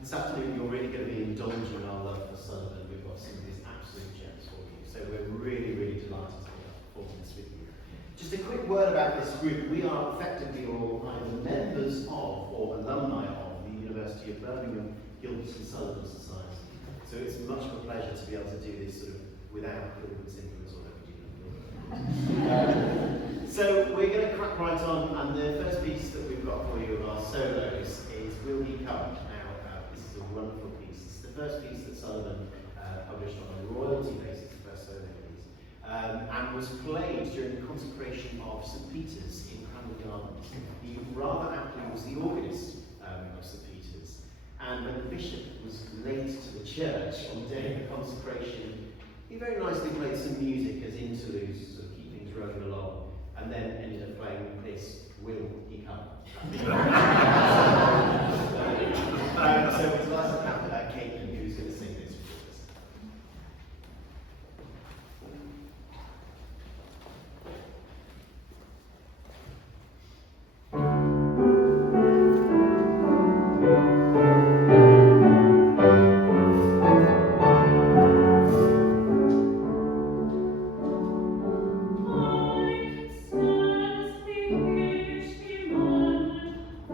This afternoon you're really going to be indulging our love for Sullivan. We've got some of these absolute gems for you. So we're really, really delighted to be performing this with you. Just a quick word about this group. We are effectively all either members of or alumni of the University of Birmingham Gilbert and Sullivan Society. So it's much of a pleasure to be able to do this sort of without Gilbert's influence or So we're going to crack right on, and the first piece that we've got for you of our solos is Will He Come? Now, this is a wonderful piece. It's the first piece that Sullivan published on a royalty basis, the first solo piece, and was played during the consecration of St. Peter's in Cranley Gardens. He rather aptly was the organist of St. Peter's, and when the bishop was late to the church on the day of the consecration, he very nicely played some music as interludes to sort of keep things rolling along, and then ended up playing this, Will He Come? So it's nice to have Caitlin, who's going to sing this for us. I can sense the age demanded.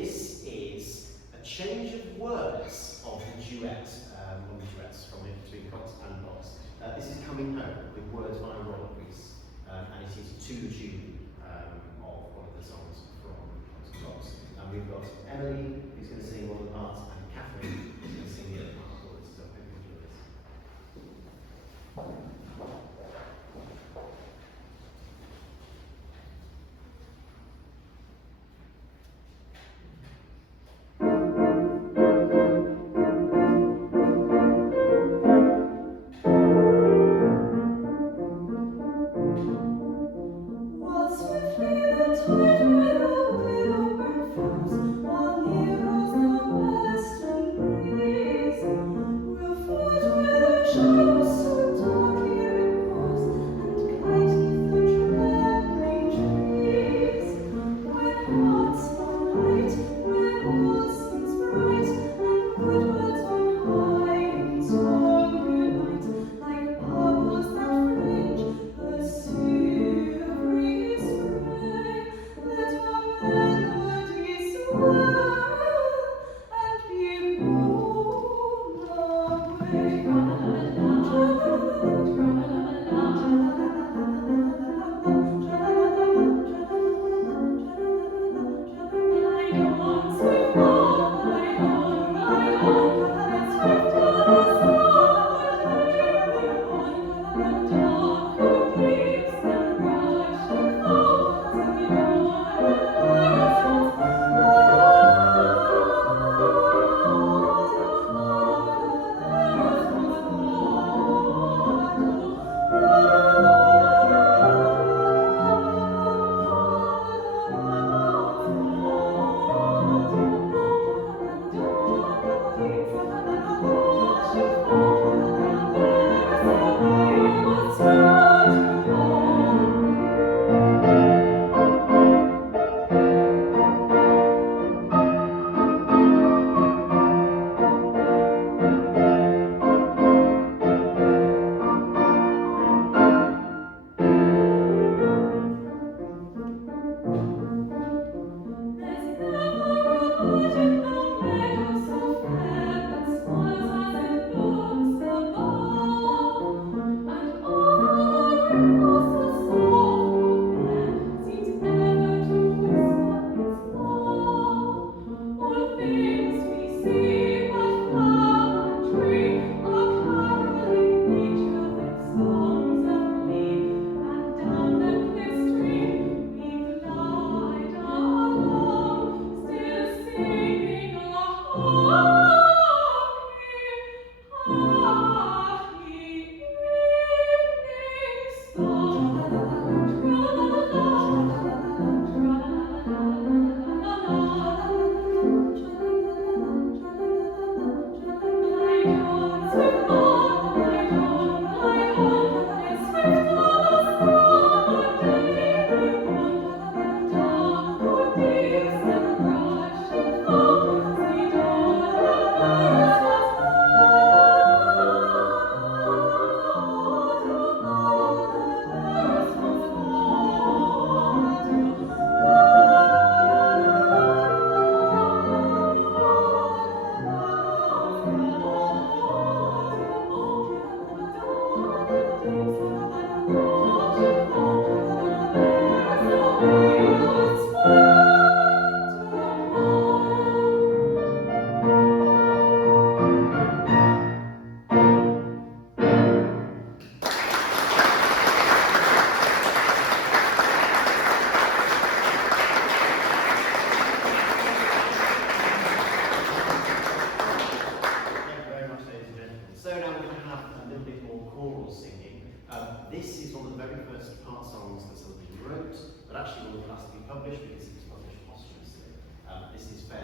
this is a change of words of the duet, one of the duets from it between Cox and Box. This is Coming Home with words by a roller piece, and it is to the tune of one of the songs from Cox and Box. And we've got Emily, who's going to sing one of the parts, and Catherine, who's going to sing the other part. So I hope you enjoy this.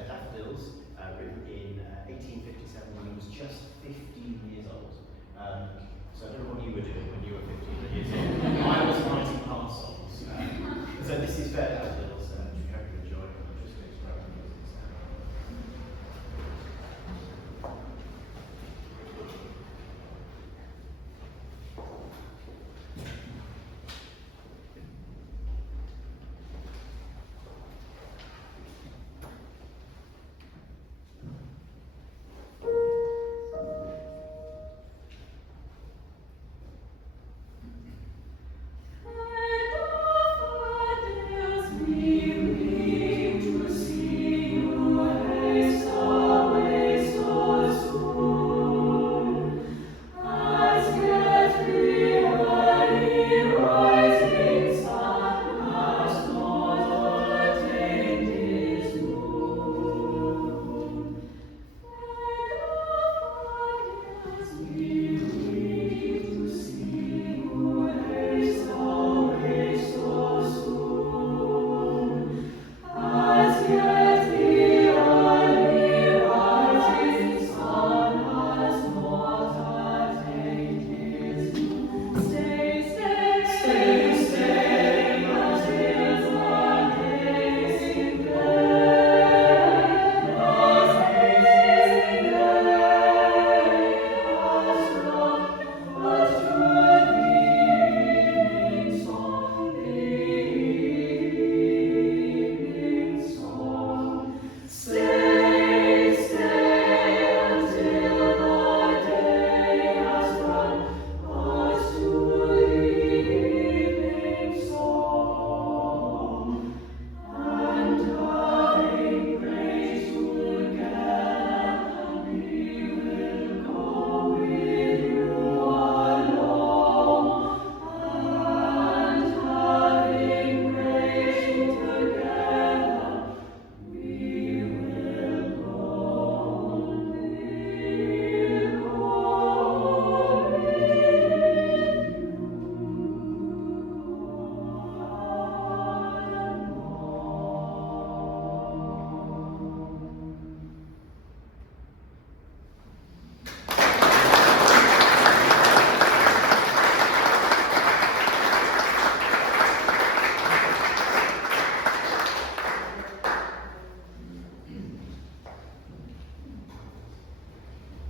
Daffodils, written in 1857 when he was just 15 years old. So I don't know what you were doing when you were 15 years old. I was writing part songs. So this is Daffodils, which we hope you enjoy. I'm just going to grab the music sound.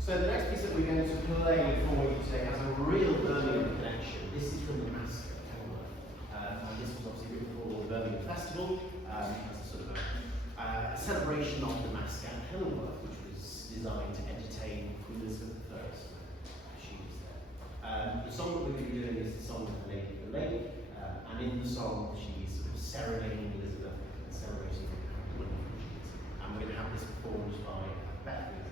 So the next piece that we're going to play for you today has a real Birmingham connection. This is from the Masque at Kenilworth. And this was obviously written for the Birmingham Festival as a sort of a celebration of the Masque at Kenilworth, which was designed to entertain Queen Elizabeth I as she was there. The song that we're going to be doing is the song of the Lady of the Lake, and in the song she's sort of serenading Elizabeth and celebrating how wonderful she is. And we're going to have this performed by Beth Lewin.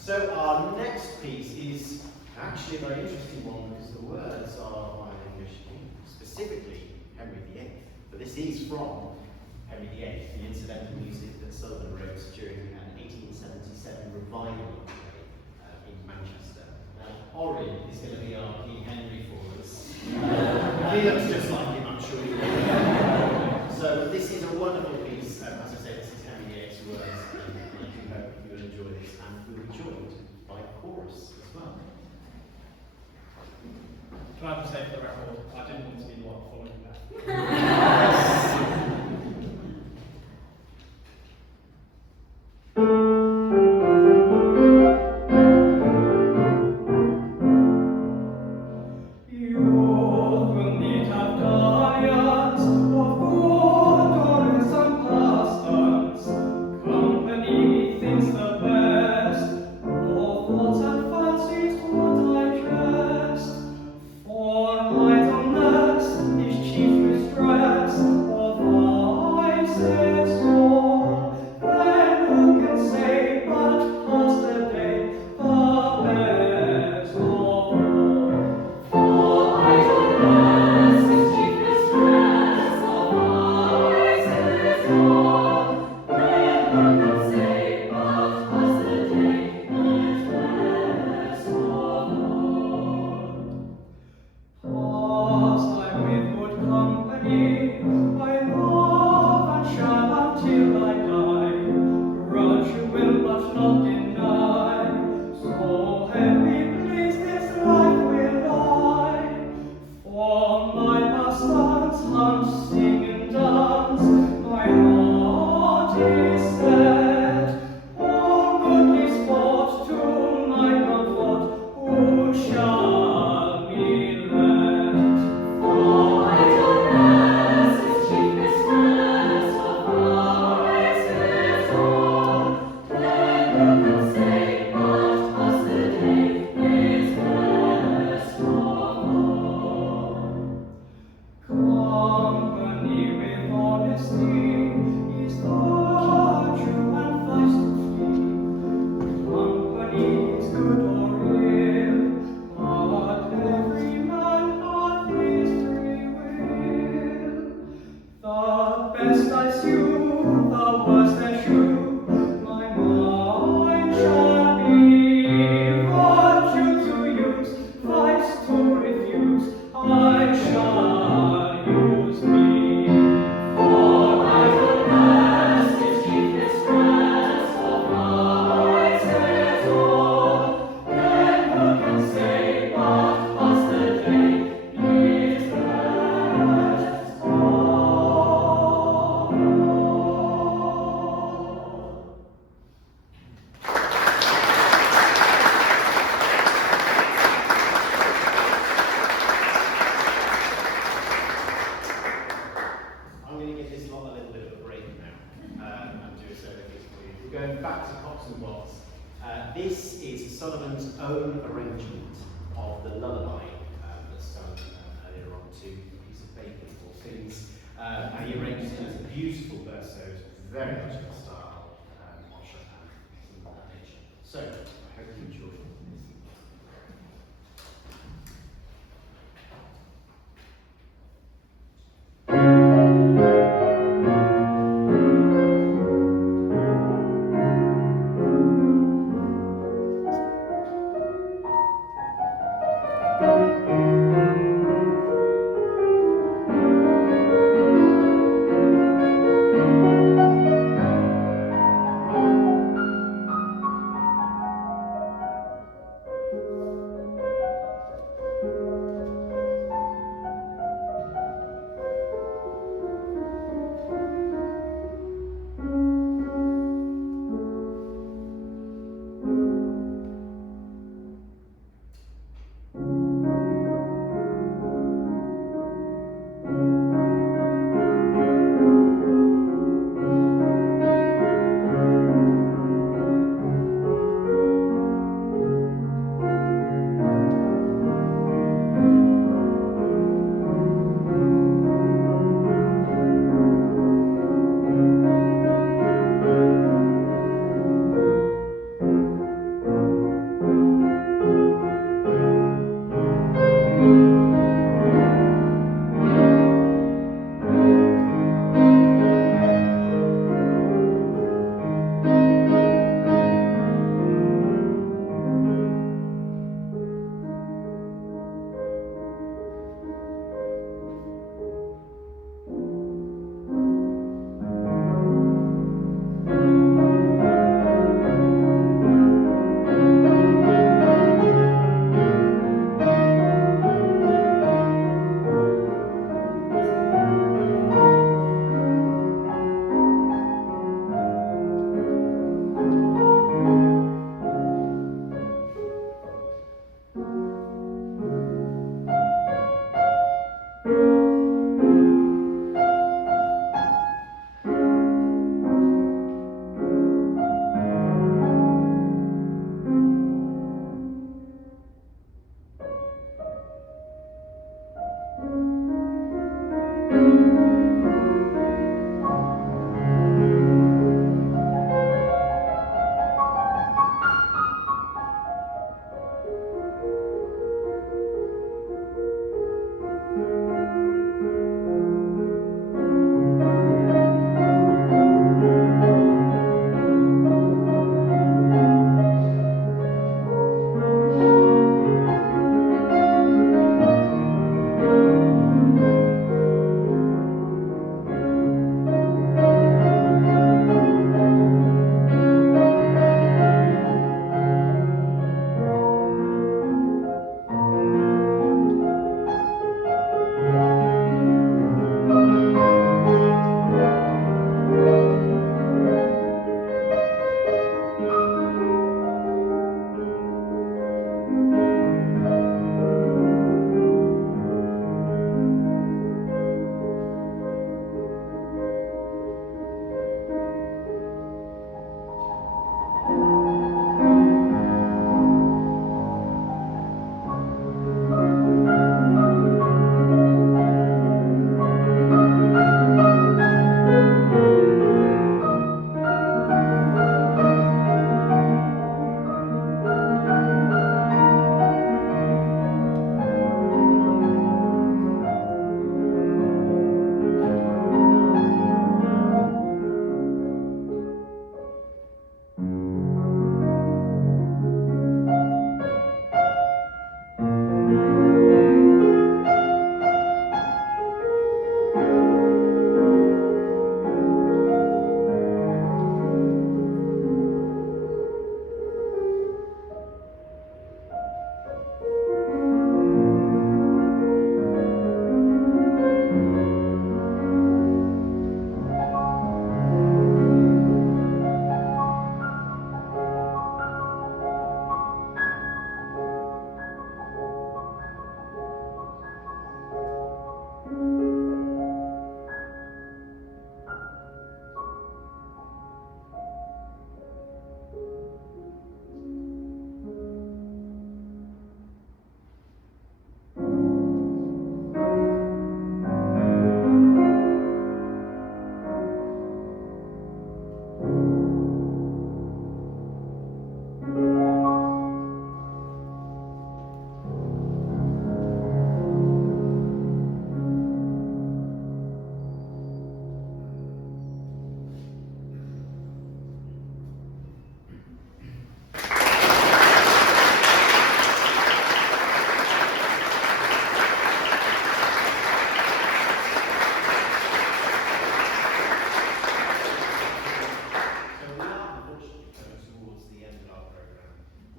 So our next piece is actually a very interesting one because the words are by an English king, specifically Henry VIII. But this is from Henry VIII, the incidental music that Sullivan wrote during an 1877 revival in Manchester. Orin is going to be our King Henry for us. He looks just like him, I'm sure you know. So this is a wonderful piece. As I say, this is Henry VIII's words, and I do hope you will enjoy this, and we'll be joined by chorus as well. Can I just say for the record, I didn't want to be the one following that. Company thinks the best, all thoughts and fancies good or ill, but every man hath his free will. The best I sue, the worst I shew, my mind shall be virtue to use, vice to refuse, I shall use me. For idleness is chiefest stress of my says all. Then who can say but pass the day is best of all? I'm going to give this lot a little bit of a break now and do a solo piece for you. We're going back to Cops and Watts. This is Sullivan's own arrangement of the lullaby that's sung earlier on to a piece of bacon or things. And he arranged it as a beautiful Berceuse, very much in the style of Chopin and of that nature. So, I hope you enjoy this.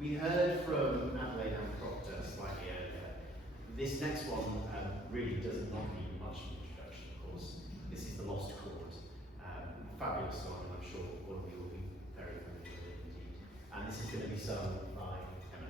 We heard from Adelaide and Proctor slightly earlier. This next one really does not need much of an introduction, of course. This is the Lost Chord. Fabulous song, and I'm sure all of you will be very familiar with it indeed. And this is going to be sung by Emily.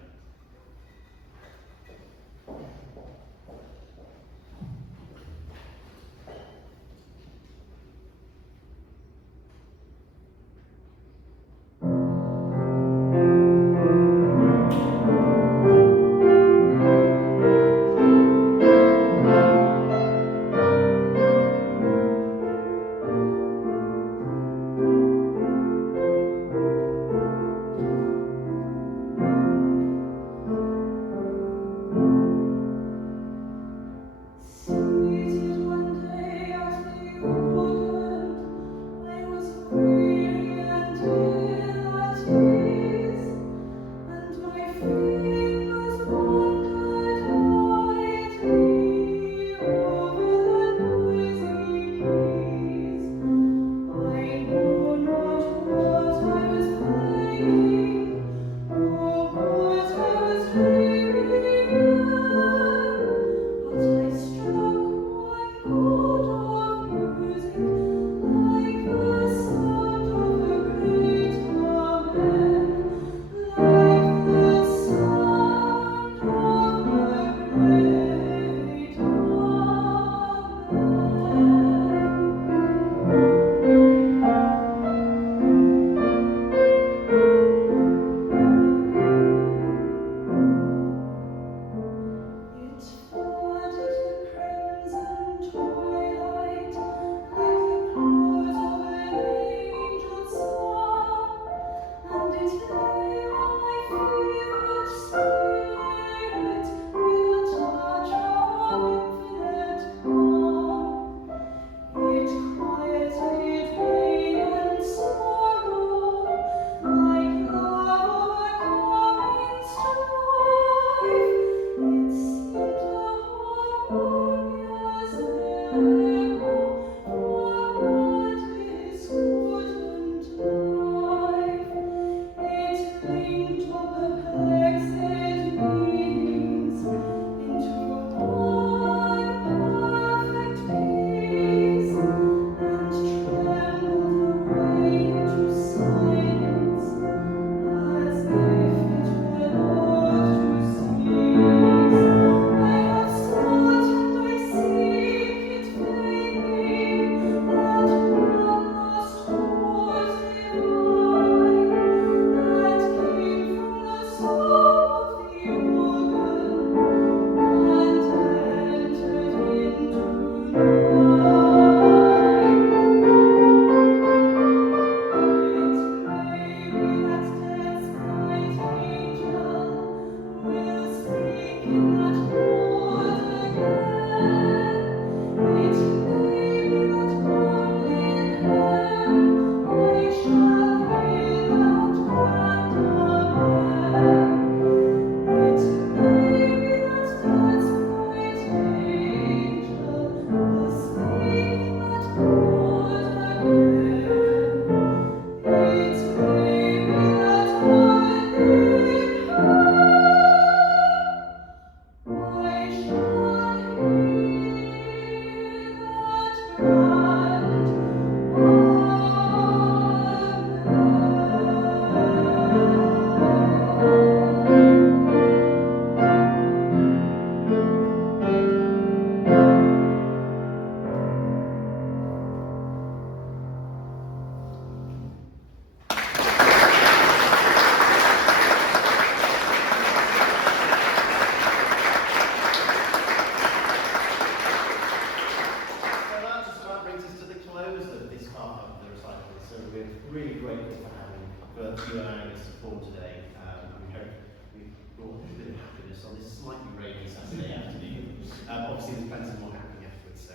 Obviously, there's plenty more happening afterwards, so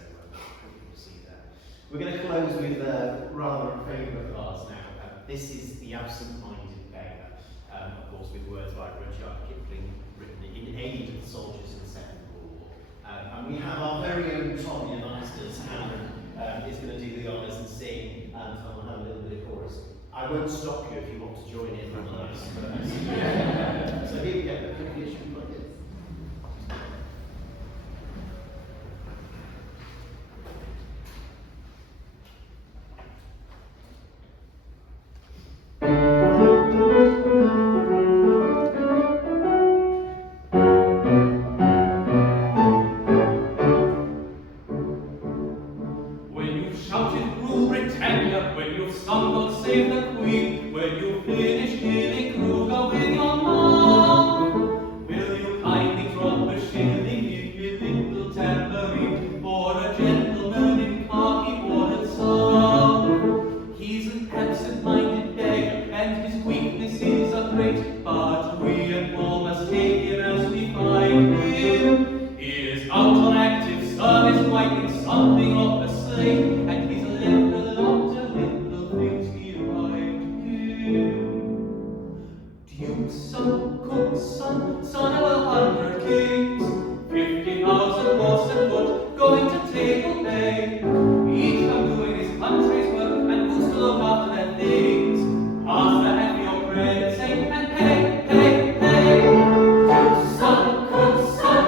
we'll see there. We're going to close with rather a favourite of ours now. This is The Absent-Minded Beggar, of course, with words by Rudyard Kipling, written in aid of the soldiers in the Second World War. And we have our very own Tommy Masters, Cameron, is going to do the honours and sing, and we'll have a little bit of chorus. I won't stop you if you want to join in on the him. He is out on active service, wiping something off the slate, and he's left a lot of little things behind him. Duke's son, cook's son of 100 kings, 50,000 horse and foot, going to Table Bay, each one doing his country's work, and who's to look after their things? Ask the happy your credit, say, and hey, hey, hey. Duke's son, cook's son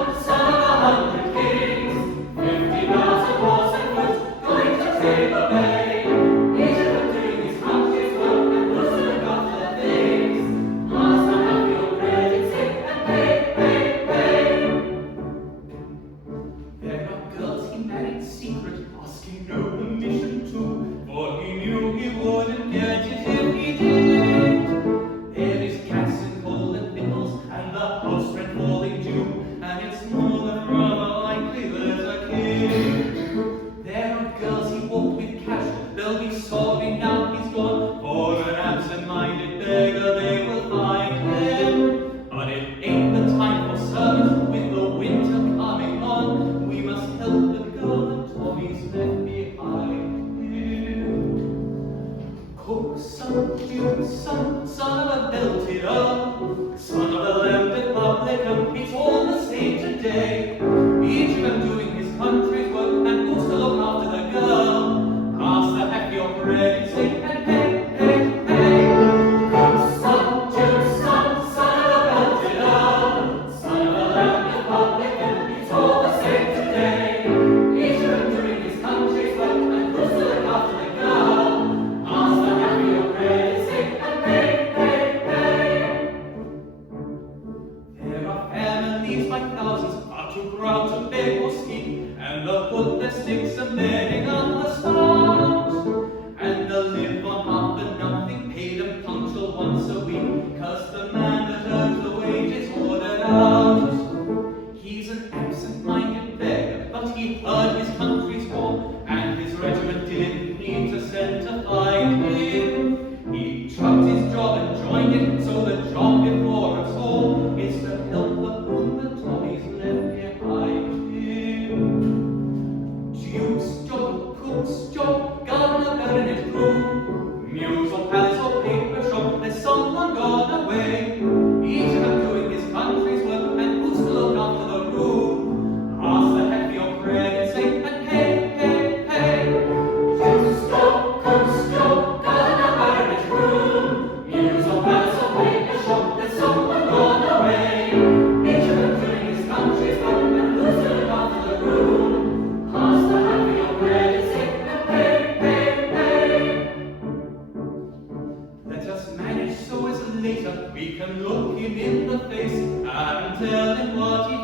of 100 kings, 50,000 horse and foot, going to Table Bay, each of them doing his country's work, and who's to look after their things? Ask the happy your credit, say, and hey, hey, hey. There are girls he married secret, asking no permission to, for he knew he wouldn't get it if he did. There is gas and coal and pickles, and the house rent falling due, and it's more than rather likely there's a kid. There are girls he walked with casual, they'll be sorry now he's gone, for an absent-minded beggar they will find him. But it ain't the time for service, with the winter coming on, we must help the girl that Tommy's left behind him. Cook's son, Duke's son of a belted earl, son of a landed publican, it's all the same today. Each of them doing his country's work, and who's to look after the girl? Ask the happy operating, say, and hey, hey, hey. Cook's son, Duke's son of a belted earl, son of a landed publican, it's all the same today. Each of them doing his country's work, and who's to look after the girl? Ask the happy operating, say, and hey, hey, hey. There are families by thousands, are too proud to beg or speak, and they'll put their sticks a bedding on the spout, and they'll live on half and nothing, paid and punctual once a week, 'cause the man that earns the wage is ordered out. He's an absent-minded beggar, but he heard his country's war, and his regiment didn't need to send to find him. He chucked his job and joined it, so the job before us all is to help the home that Tommy's left behind him. Duke's job, cook's job, gardener, baronet, groom, muse or palace or paper shop, there's someone gone away. Each of them doing his country's work, and who's to look after the room? Ask the happy or credit, say, and hey, hey, hey. Duke's job, cook's job, gardener, baronet, groom, muse or palace or paper shop, there's someone gone away. Each of them doing his country's work, and who's to look after the room? Ask the happy or credit, say, and hey, hey, hey. Let us manage so as later we can look him in the face and tell him what he